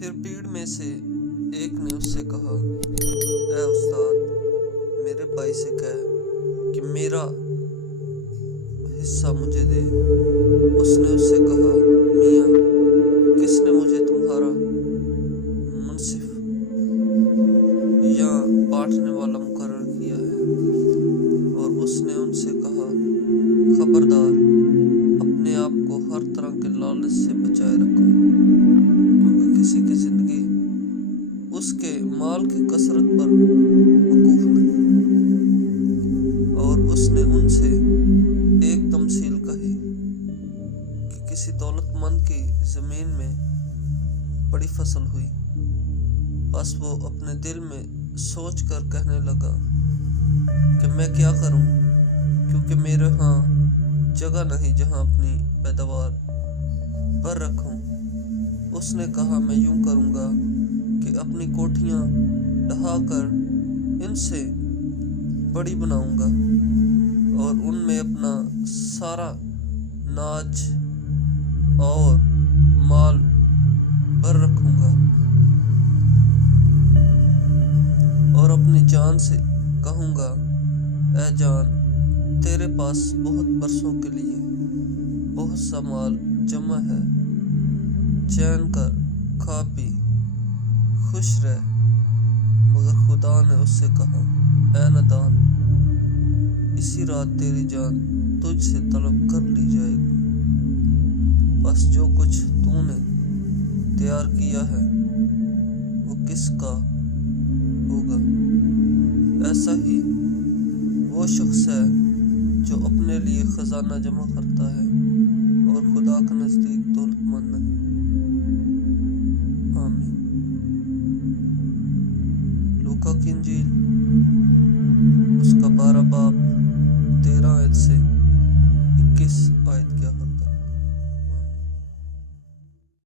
پھر بھیڑ میں سے ایک نے اس سے کہا، اے استاد، میرے بھائی سے کہہ کہ میرا حصہ مجھے دے۔ اس نے اس سے کہا، میاں، کس نے مجھے تمہارا منصف یا بانٹنے والا مقرر کیا ہے؟ اور اس نے ان سے کہا، خبردار، اپنے آپ کو ہر طرح کے لالچ سے بچائے رکھو، کیونکہ کسی کی زندگی اس کے مال کی کثرت پر موقوف نہیں۔ اور اس نے ان سے ایک تمثیل کہی کہ کسی دولت مند کی زمین میں بڑی فصل ہوئی۔ بس وہ اپنے دل میں سوچ کر کہنے لگا کہ میں کیا کروں، کیونکہ میرے ہاں جگہ نہیں جہاں اپنی پیداوار پر رکھوں۔ اس نے کہا، میں یوں کروں گا کہ اپنی کوٹھیاں ڈھا کر ان سے بڑی بناؤں گا اور ان میں اپنا سارا ناج اور مال بھر رکھوں گا، اور اپنی جان سے کہوں گا، اے جان، تیرے پاس بہت برسوں کے لیے بہت سا مال جمع ہے، چین کر، کھا پی، خوش رہ۔ مگر خدا نے اس سے کہا، اے نادان، اسی رات تیری جان تجھ سے طلب کر لی جائے گی۔ بس جو کچھ تو نے تیار کیا ہے وہ کس کا ہوگا؟ ایسا ہی وہ شخص ہے جو اپنے لیے خزانہ جمع کرتا ہے اور خدا کے نزدیک دولت مند نہیں۔ آمین۔ لوکا کی انجیل اس کا 12 باب 13 آیت سے 21